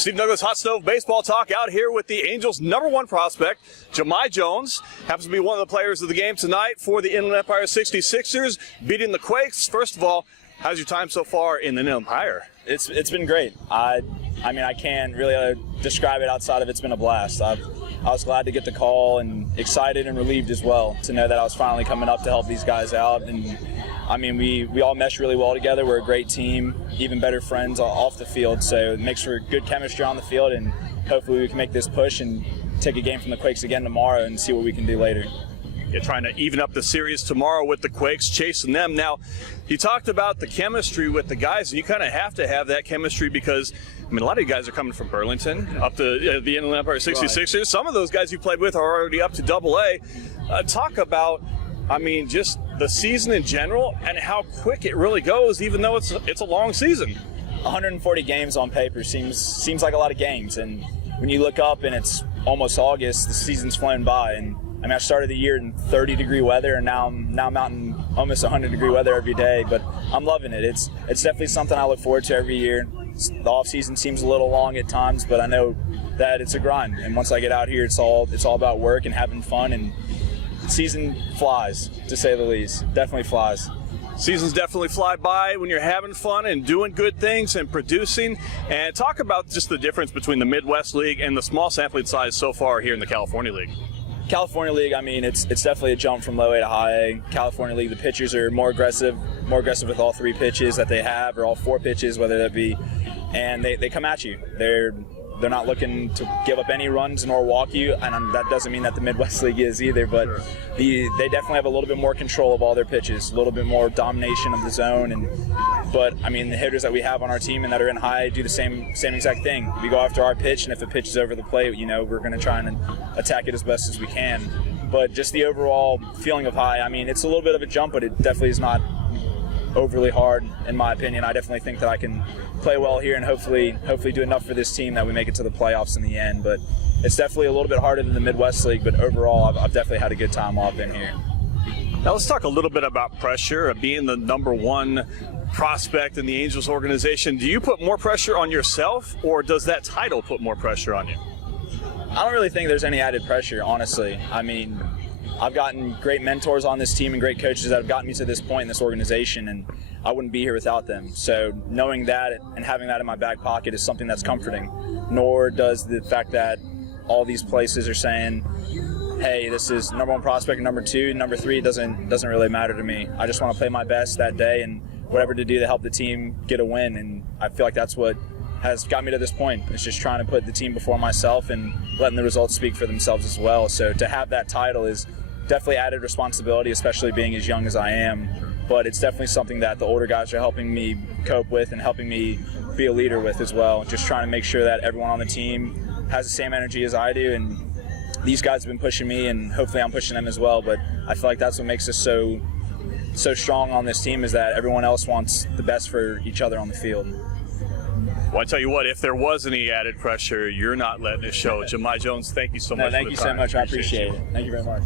Steve Douglas, Hot Stove Baseball Talk out here with the Angels' #1 prospect, Jahmai Jones. Happens to be one of the players of the game tonight for the Inland Empire 66ers, beating the Quakes. First of all, how's your time so far in the Inland Empire? It's been great. I mean, I can't really describe it outside of it's been a blast. I was glad to get the call and excited and relieved as well to know that I was finally coming up to help these guys out. And I mean, we all mesh really well together. We're a great team, even better friends off the field. So it makes for good chemistry on the field, and hopefully we can make this push and take a game from the Quakes again tomorrow and see what we can do later. You're trying to even up the series tomorrow with the Quakes, chasing them. Now, you talked about the chemistry with the guys, and you kind of have to have that chemistry because, I mean, a lot of you guys are coming from Burlington up to the Inland Empire 66ers. Right. Some of those guys you played with are already up to AA. Talk about, I mean, just the season in general and how quick it really goes, even though it's a long season. 140 games on paper seems like a lot of games, and when you look up and it's almost August, the season's flown by. And I mean, I started the year in 30-degree weather, and now I'm out in almost 100-degree weather every day. But I'm loving it. It's definitely something I look forward to every year. The off season seems a little long at times, but I know that it's a grind. And once I get out here, it's all about work and having fun. And the season flies, to say the least. Definitely flies. Seasons definitely fly by when you're having fun and doing good things and producing. And talk about just the difference between the Midwest League and the small sampling size so far here in the California League. California League, I mean, it's definitely a jump from low A to high A. California League, the pitchers are more aggressive with all 3 pitches that they have, or all 4 pitches, whether that be, and they come at you. They're not looking to give up any runs nor walk you, and that doesn't mean that the Midwest League is either, but they definitely have a little bit more control of all their pitches, a little bit more domination of the zone. But I mean, the hitters that we have on our team and that are in high do the same exact thing. We go after our pitch, and if the pitch is over the plate, you know, we're going to try and attack it as best as we can. But just the overall feeling of high, I mean, it's a little bit of a jump, but it definitely is not overly hard, in my opinion. I definitely think that I can play well here and hopefully do enough for this team that we make it to the playoffs in the end. But it's definitely a little bit harder than the Midwest League, but overall I've definitely had a good time while I've been here. Now let's talk a little bit about pressure of being the #1 prospect in the Angels organization. Do you put more pressure on yourself, or does that title put more pressure on you? I don't really think there's any added pressure, honestly. I mean, I've gotten great mentors on this team and great coaches that have gotten me to this point in this organization, and I wouldn't be here without them. So knowing that and having that in my back pocket is something that's comforting. Nor does the fact that all these places are saying, hey, this is #1 prospect, #2, #3, it doesn't really matter to me. I just want to play my best that day and whatever to do to help the team get a win, and I feel like that's what has got me to this point. It's just trying to put the team before myself and letting the results speak for themselves as well. So to have that title is definitely added responsibility, especially being as young as I am, but it's definitely something that the older guys are helping me cope with and helping me be a leader with as well. Just trying to make sure that everyone on the team has the same energy as I do, and these guys have been pushing me, and hopefully I'm pushing them as well. But I feel like that's what makes us so strong on this team, is that everyone else wants the best for each other on the field. Well, I tell you what, if there was any added pressure, you're not letting it show. Jahmai Jones, thank you so much. Thank you so much. I appreciate it. Thank you very much.